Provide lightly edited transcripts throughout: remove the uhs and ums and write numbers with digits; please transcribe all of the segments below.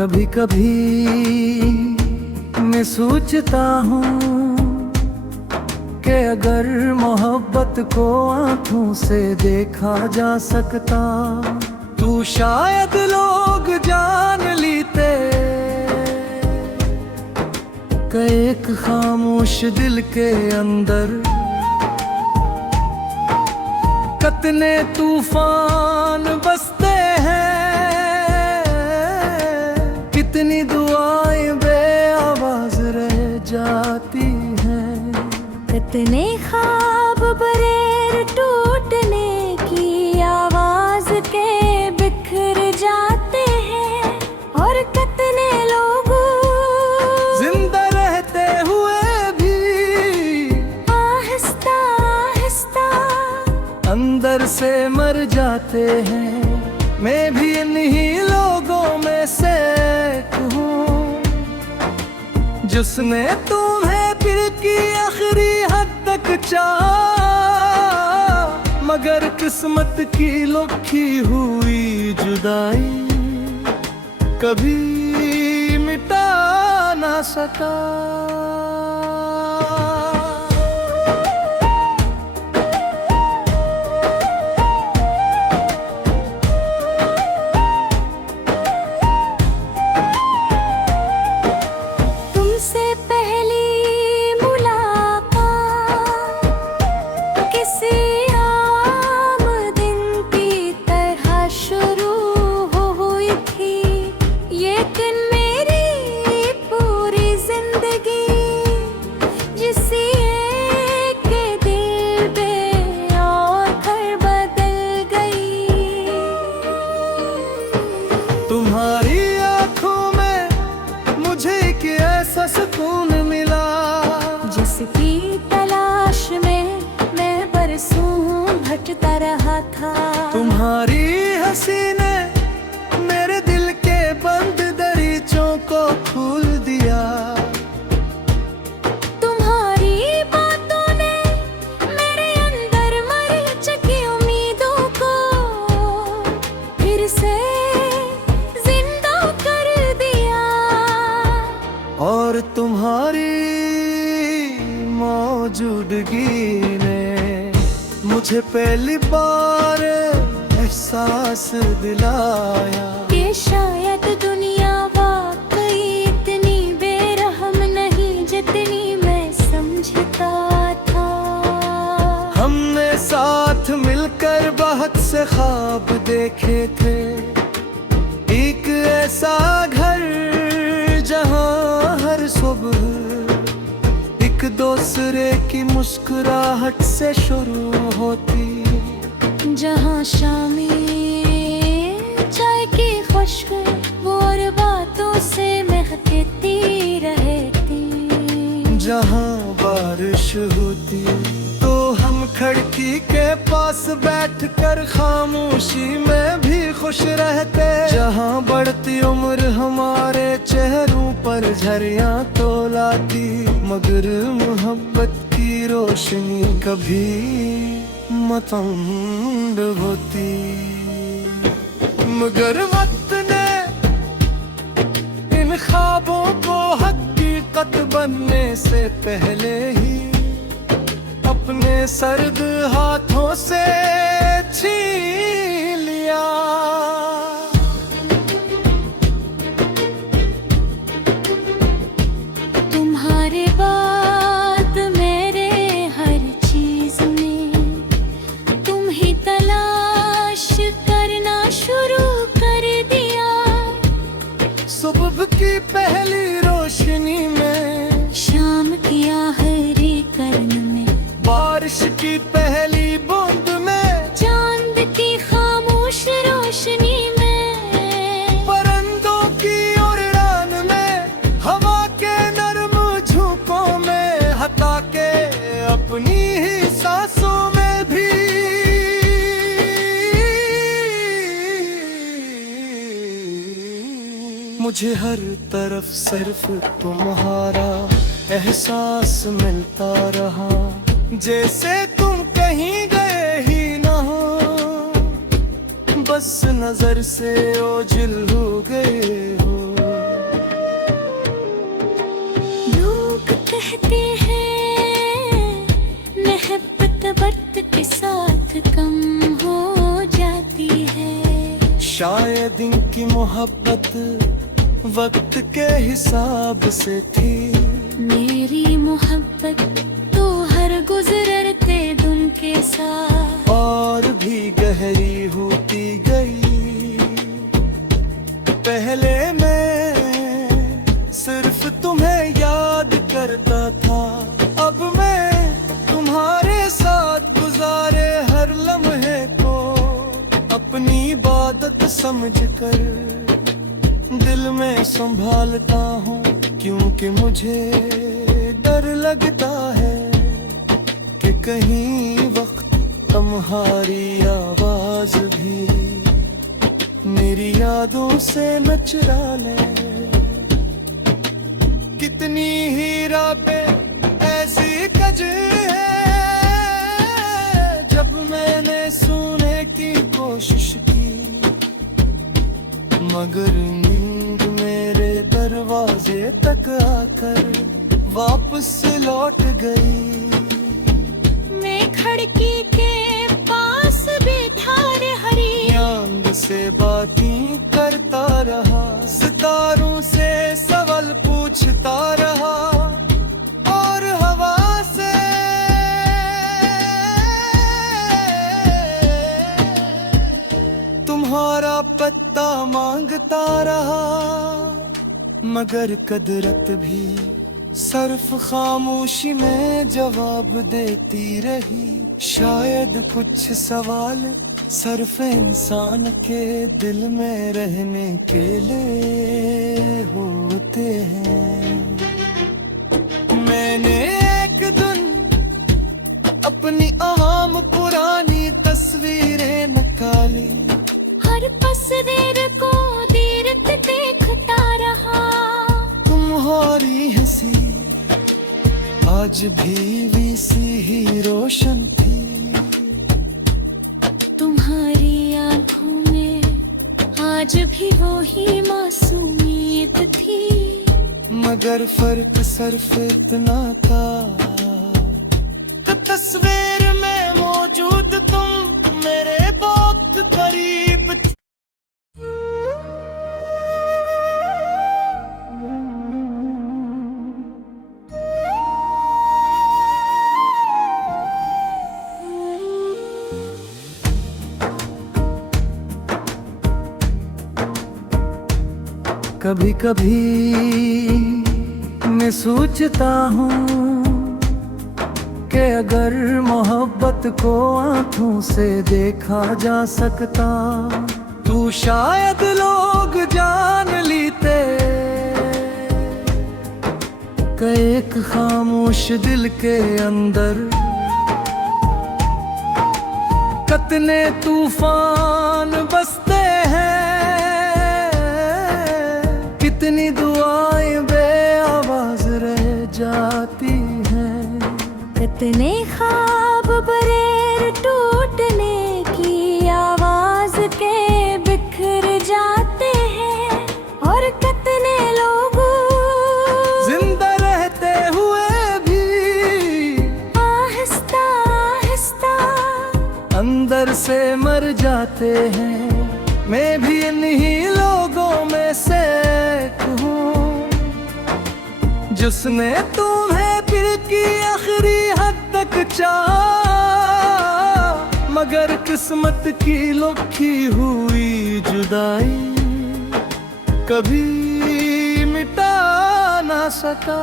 कभी कभी मैं सोचता हूँ कि अगर मोहब्बत को आँखों से देखा जा सकता तो शायद लोग जान लेते कि एक खामोश दिल के अंदर कितने तूफान बसते हैं, कितनी दुआएं बेआवाज रह जाती हैं, कितने ख्वाब बरेर टूटने की आवाज के बिखर जाते हैं, और कितने लोग जिंदा रहते हुए भी आहिस्ता आहिस्ता अंदर से मर जाते हैं। मैं भी इन्हीं लोगों में से एक हूँ जिसने तुम्हें दिल की आखिरी हद तक चाहा, मगर किस्मत की लिखी हुई जुदाई कभी मिटा ना सका। तुमसे पहली मुलाकात किसी आम दिन की तरह शुरू हुई थी, लेकिन मेरी पूरी जिंदगी जिसी एक दिल पे और कर बदल गई। तुम्हारी आँखों में मुझे एक ऐसा सुकून मिला जिसकी तलाश में मैं बरसों भटकता रहा था। तुम्हारी हंसी ने मेरे दिल के बंद दरीचों को खोल दिया। तुम्हारी बातों ने मेरे अंदर मरी चुकी उम्मीदों को फिर से जिंदा कर दिया। और तुम्हारी मौजूदगी ने मुझे पहली बार एहसास दिलाया कि शायद दुनिया वाकई इतनी बेरहम नहीं जितनी मैं समझता था। हमने साथ मिलकर बहुत से ख्वाब देखे थे, एक ऐसा घर जहां हर सुबह एक दूसरे की मुस्कुराहट से शुरू होती, जहाँ शामी चाय की खुशबू और बातों से महकती रहती, जहां बारिश होती तो हम खिड़की के पास बैठकर खामोशी में भी खुश रहते, जहां बढ़ती उम्र हमारे चेहरों पर झरियां तो लाती, मगर मोहब्बत की रोशनी कभी मतंग होती। मगर वक्त ने इन ख्वाबों को हकीकत बनने से पहले ही अपने सर्द हाथों से छीन लिया। तुम्हारे बाद मेरे हर चीज में तुम ही तलाश करना शुरू कर दिया। सुबह की पहली रोशनी में, शाम की आखिरी कर्न में, बारिश की पहली बूंद में, चांद की खामोश रोशनी में, परिंदों की उड़ान में, हवा के नरम झोंकों में, हटा के अपनी ही सांसों में भी। मुझे हर तरफ सिर्फ तुम्हारा एहसास मिलता रहा, जैसे तुम कहीं गए ही ना हो, बस नजर से ओझल हो गए हो। कहते हैं मोहब्बत वक्त के साथ कम हो जाती है। शायद इनकी मोहब्बत वक्त के हिसाब से थी। मेरी मोहब्बत तो हर गुजरते दिन के साथ और भी गहरी होती गई। पहले मैं सिर्फ तुम्हें याद करता था, अब मैं तुम्हारे साथ गुजारे हर लम्हे को अपनी इबादत समझकर दिल में संभालता हूँ। क्योंकि मुझे डर लगता है कि कहीं वक्त तुम्हारी आवाज भी मेरी यादों से न चुरा ले। कितनी ही रातें ऐसी कज है जब मैंने सुनने की कोशिश की, मगर नींद मेरे दरवाजे तक आकर वापस लौट गई। मैं खिड़की के पास बैठा हरी चांद से बातें करता रहा, सितारों से सवाल पूछता रहा और हवा से तुम्हारा पत्ता मांगता रहा। मगर कदरत भी सिर्फ खामोशी में जवाब देती रही। शायद कुछ सवाल सिर्फ इंसान के दिल में रहने के लिए होते हैं। मैंने एक दिन अपनी आम पुरानी तस्वीरें निकाली, हर तस्वीर को दीर्घ देखता रहा। तुम्हारी हंसी आज भी वैसी ही रोशन थी। तुम्हारी आंखों में आज भी वही मासूमियत थी। मगर फर्क सिर्फ इतना था कि तस्वीर में मौजूद तुम मेरे बहुत करीब थी। कभी कभी मैं सोचता हूँ कि अगर मोहब्बत को आँखों से देखा जा सकता तो शायद लोग जान लेते कि एक खामोश दिल के अंदर कितने तूफान बसते हैं। कितनी दुआएं बेआवाज रह जाती हैं। कितने ख्वाब बरेर टूटने की आवाज के बिखर जाते हैं। और कितने लोग जिंदा रहते हुए भी आहिस्ता आहिस्ता अंदर से मर जाते हैं। मैं भी इन्हीं लोगों में से एक हूँ जिसने तुम्हें दिल की आखिरी हद तक चाहा। मगर किस्मत की लिखी हुई जुदाई कभी मिटा ना सका।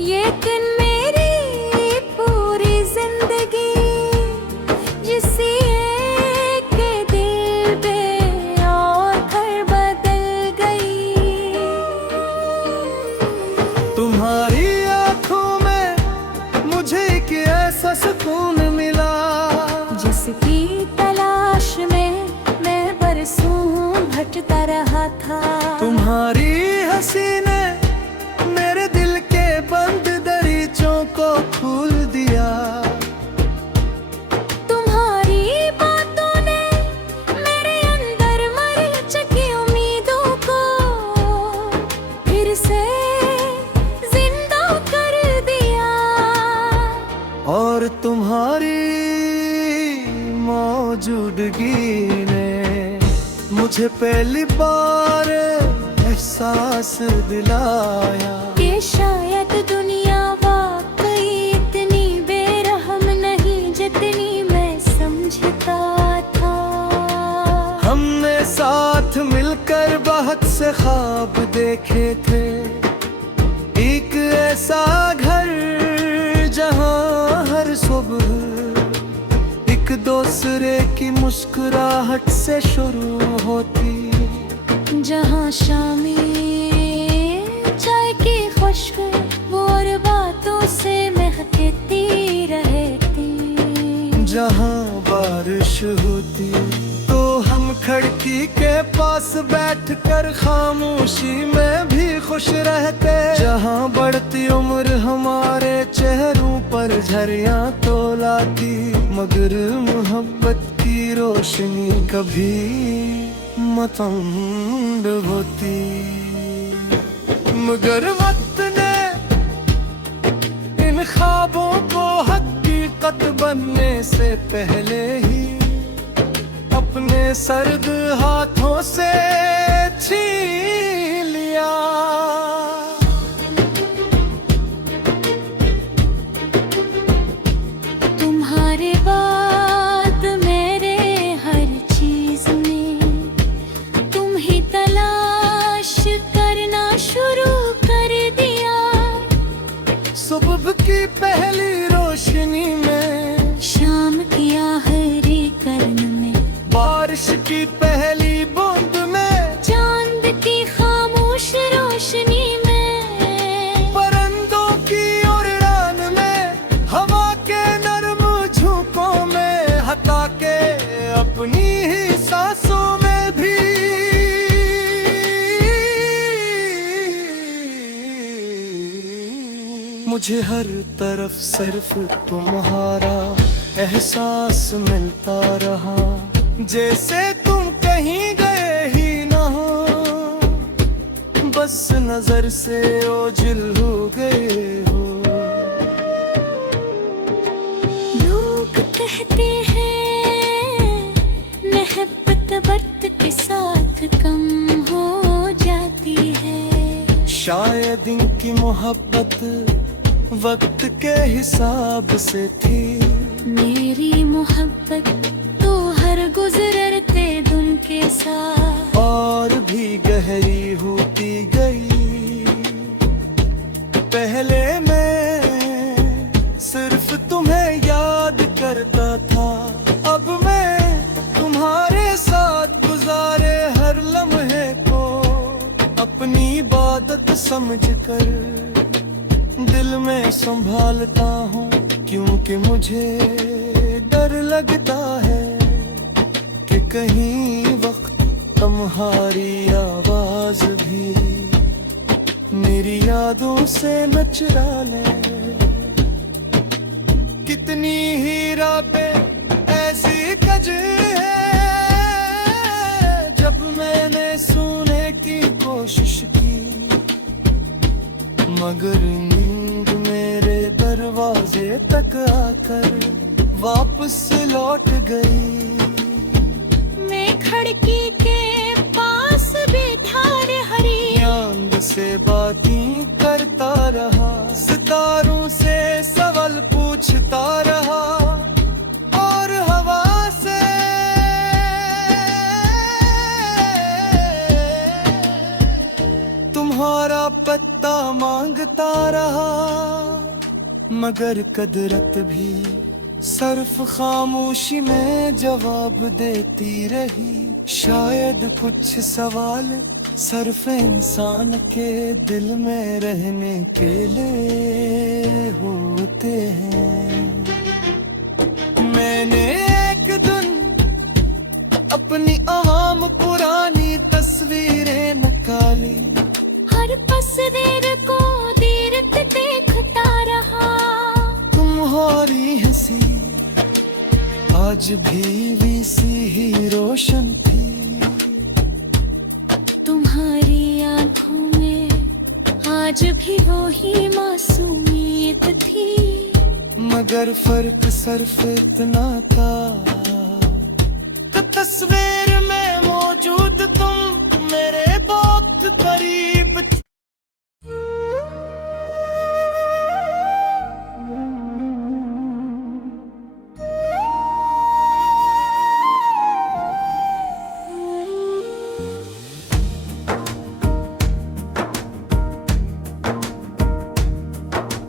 ये दिन मेरी पूरी जिंदगी तुम्हारी मौजूदगी ने मुझे पहली बार एहसास दिलाया कि शायद दुनिया वाकई इतनी बेरहम नहीं जितनी मैं समझता था। हमने साथ मिलकर बहुत से ख्वाब देखे थे, एक ऐसा घर जहां हर सुबह एक दूसरे की मुस्कुराहट से शुरू होती, जहाँ शामें चाय की खुशबू और बातों से महकती रहती, जहाँ बारिश होती तो हम खिड़की के पास बैठकर खामोशी में भी खुश रहते, जहाँ बढ़ती उम्र हमारे चेहरों पर झरियाँ तो लाती, मगर मोहब्बत की रोशनी कभी मतंड होती। मगर वक्त ने इन ख्वाबों को हकीकत बनने से पहले ही अपने सर्द हाथों से छीन लिया। तुम्हारे बाद मेरे हर चीज में तुम ही तलाश करना शुरू कर दिया। सुबह की पहली रोशनी में, शाम की आखिरी कर्न में, बारिश की पहली बूंद में, चांद की खामोश रोशनी में, परिंदों की उड़ान में, हवा के नरम झोंकों में, हटा के अपनी ही सांसों में भी। मुझे हर तरफ सिर्फ तुम्हारा एहसास मिलता रहा, जैसे तुम कहीं गए ही ना हो, बस नजर से ओझल हो गए हो। लोग कहते हैं मोहब्बत वक्त के साथ कम हो जाती है, शायद इनकी मोहब्बत वक्त के हिसाब से थी, मेरी मोहब्बत तो हर गुजरते दिन के साथ और भी गहरी होती गई। पहले मैं सिर्फ तुम्हें याद करता था, अब मैं तुम्हारे साथ गुजारे हर लम्हे को अपनी इबादत समझकर दिल में संभालता हूँ, क्योंकि मुझे डर लगता है कि कहीं वक्त तुम्हारी आवाज भी मेरी यादों से न चुरा ले। कितनी ही रातें ऐसी कज है जब मैंने सोने की कोशिश की, मगर नींद मेरे दरवाजे तक आकर वापस लौट गई। मैं खिड़की के पास बैठा हरी चांद से बातें करता रहा, सितारों से सवाल पूछता रहा, और हवा से तुम्हारा पत्ता मांगता रहा, मगर कुदरत भी सिर्फ खामोशी में जवाब देती रही। शायद कुछ सवाल सिर्फ इंसान के दिल में रहने के लिए होते हैं। मैंने एक दिन अपनी आम पुरानी तस्वीरें निकाली, हर तस्वीर को देर पे देखता रहा, तुम्हारी हंसी आज भी वैसी ही रोशन थी, तुम्हारी आंखों में आज भी वही मासूमियत थी। मगर फर्क सिर्फ इतना था कि तस्वीर में मौजूद तुम मेरे बहुत करीब थी।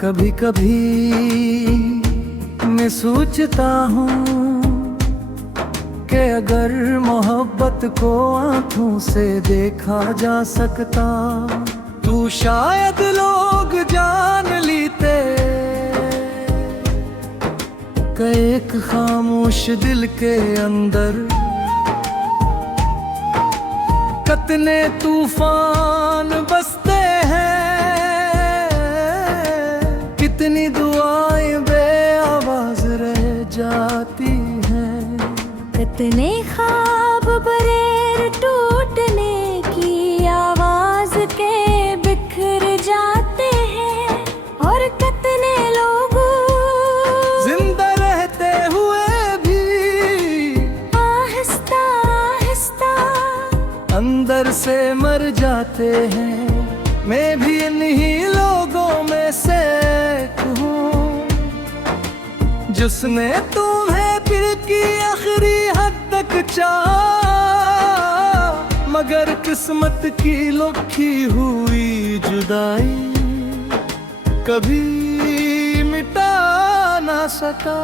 कभी कभी मैं सोचता हूँ कि अगर मोहब्बत को आँखों से देखा जा सकता तो शायद लोग जान लेते कि एक खामोश दिल के अंदर कितने तूफान बसते हैं, कितनी दुआएं बेआवाज रह जाती हैं, कितने ख्वाब बरेर टूटने की आवाज के बिखर जाते हैं, और कितने लोग जिंदा रहते हुए भी आहिस्ता आहिस्ता अंदर से मर जाते हैं। मैं भी इन्हीं लोगों में से एक हूँ जिसने तुम्हें दिल की आखिरी हद तक चाहा, मगर किस्मत की लिखी हुई जुदाई कभी मिटा ना सका।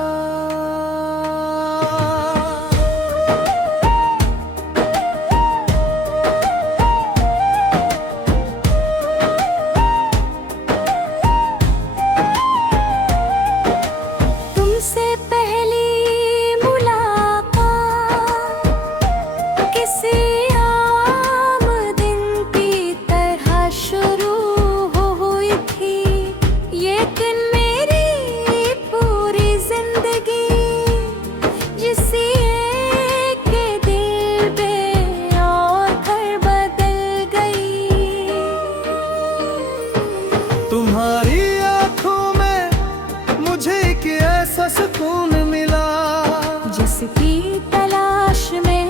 तुम्हारी आँखों में मुझे एक ऐसा सुकून मिला जिसकी तलाश में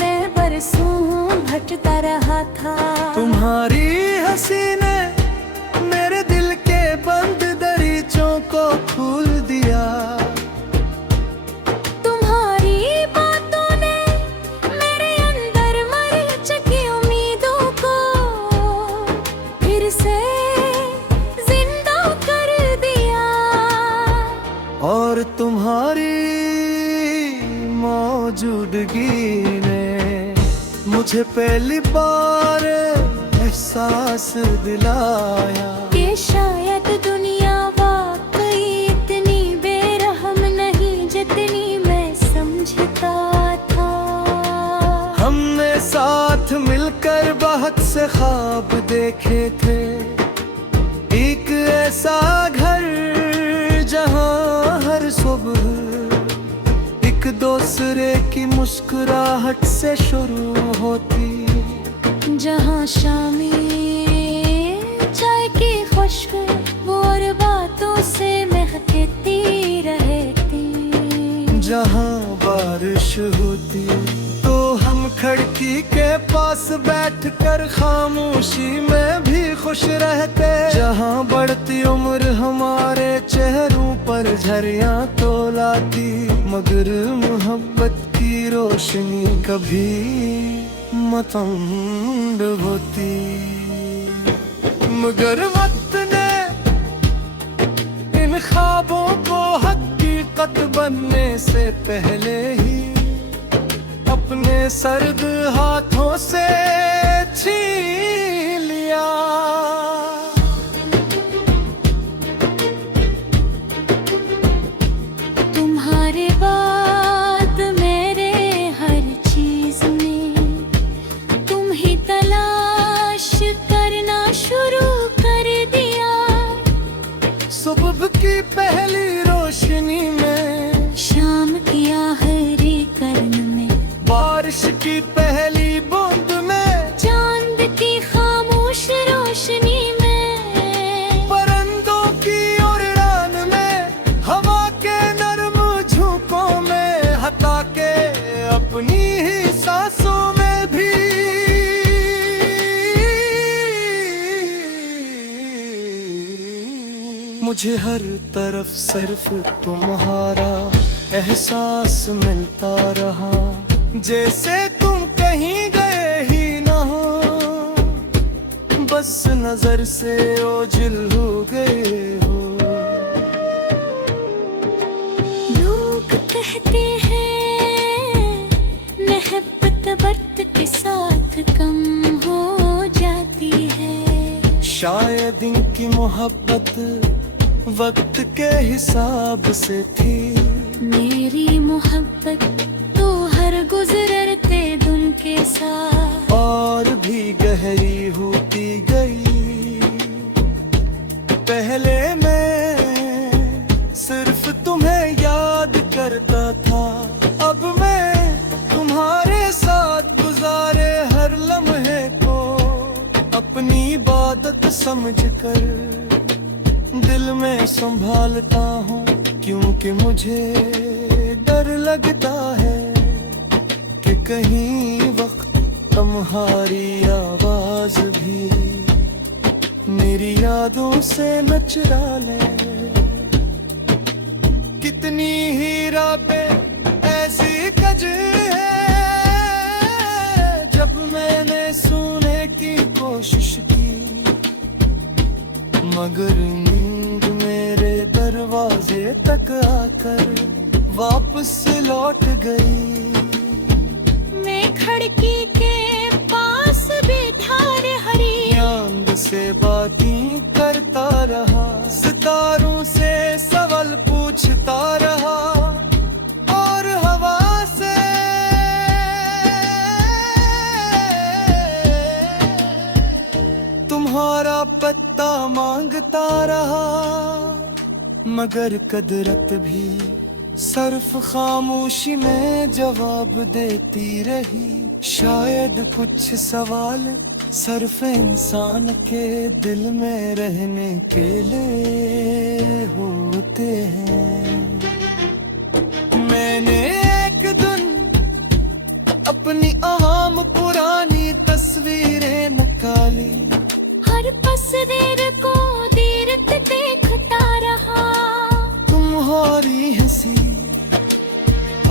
मैं बरसों भटकता रहा था। तुम्हारी हंसी ने मेरे दिल के बंद दरीचों को खोल दिया। तुम्हारी बातों ने मेरे अंदर मर चुकी उम्मीदों को फिर से और तुम्हारी मौजूदगी ने मुझे पहली बार एहसास दिलाया कि शायद दुनिया वाकई इतनी बेरहम नहीं जितनी मैं समझता था। हमने साथ मिलकर बहुत से ख्वाब देखे थे, एक ऐसा घर जहाँ हर सुबह एक दूसरे की मुस्कुराहट से शुरू होती, जहाँ शामें चाय की खुशबू और बातों से महकती रहती, जहाँ बारिश होती तो हम खिड़की के पास बैठकर खामोशी में भी खुश रहते, जहाँ बढ़ती उम्र हमारे चेहरों पर झरियाँ तो लाती, मगर मोहब्बत की रोशनी कभी मतंड होती। मगर वक्त ने इन ख्वाबों को हकीकत बनने से पहले ही अपने सर्द हाथों से छीन लिया। तुम्हारे बाद मेरे हर चीज में तुम ही तलाश करना शुरू कर दिया। सुबह की पहली रोशनी में, शाम की आखिरी कर्म में, बारिश की पहली बूंद में, चांद की खामोश रोशनी में, परिंदों की उड़ान में, हवा मुझे हर तरफ सिर्फ तुम्हारा एहसास मिलता रहा, जैसे तुम कहीं गए ही ना हो, बस नजर से ओझल हो गए हो। लोग कहते हैं मोहब्बत वक्त के साथ कम हो जाती है, शायद इनकी मोहब्बत वक्त के हिसाब से थी। मेरी मोहब्बत तो हर गुजरते दिन के साथ और भी गहरी होती गई। पहले मैं सिर्फ तुम्हें याद करता था, अब मैं तुम्हारे साथ गुजारे हर लम्हे को अपनी इबादत समझकर दिल में संभालता हूँ, क्योंकि मुझे डर लगता है कि कहीं वक्त तुम्हारी आवाज भी मेरी यादों से न चुरा ले। कितनी ही रातें ऐसी कज है जब मैंने सोने की कोशिश की, मगर नींद मेरे दरवाजे तक आकर वापस लौट गई। मैं खिड़की के पास बैठा हरी चांद से बातें करता रहा, सितारों से सवाल पूछता रहा, और हवा से तुम्हारा पत्ता मांगता रहा, मगर कुदरत भी सिर्फ खामोशी में जवाब देती रही। शायद कुछ सवाल सिर्फ इंसान के दिल में रहने के लिए होते हैं। मैंने एक दिन अपनी आम पुरानी तस्वीरें निकाली, हर तस्वीर को दीर्घ देखता रहा। तुम्हारी हंसी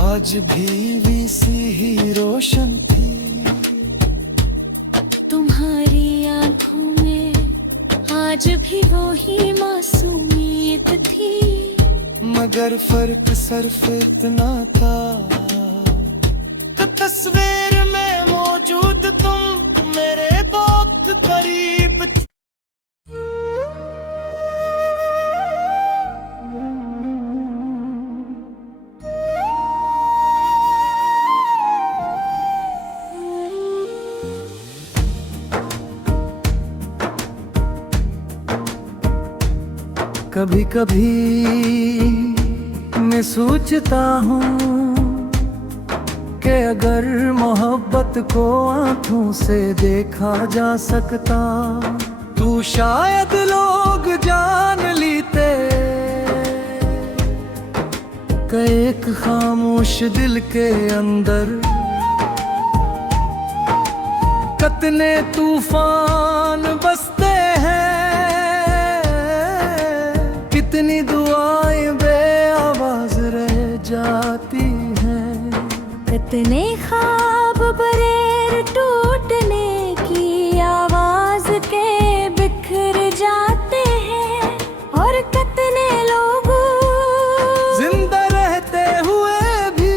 आज भी सी ही रोशन थी, तुम्हारी आंखों में आज भी वो ही मासूमियत थी, मगर फर्क सिर्फ इतना था कि तस्वीर में मौजूद तुम मेरे बहुत करीब थी। कभी कभी मैं सोचता हूँ कि अगर मोहब्बत को आंखों से देखा जा सकता, तो शायद लोग जान लेते कि एक खामोश दिल के अंदर कितने तूफान बसते हैं, कितनी दुआएं बेआवाज रह जाती हैं, कितने ख्वाब बरेर टूटने की आवाज के बिखर जाते हैं, और कितने लोग जिंदा रहते हुए भी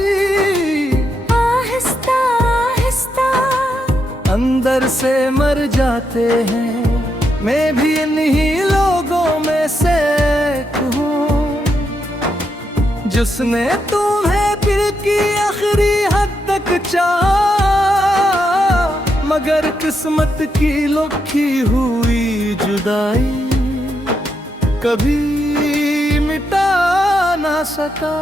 आहिस्ता आहिस्ता अंदर से मर जाते हैं। मैं भी इन्हीं लोगों में से एक हूँ जिसने तुम्हें दिल की आखिरी हद तक चाहा, मगर किस्मत की लिखी हुई जुदाई कभी मिटा ना सका।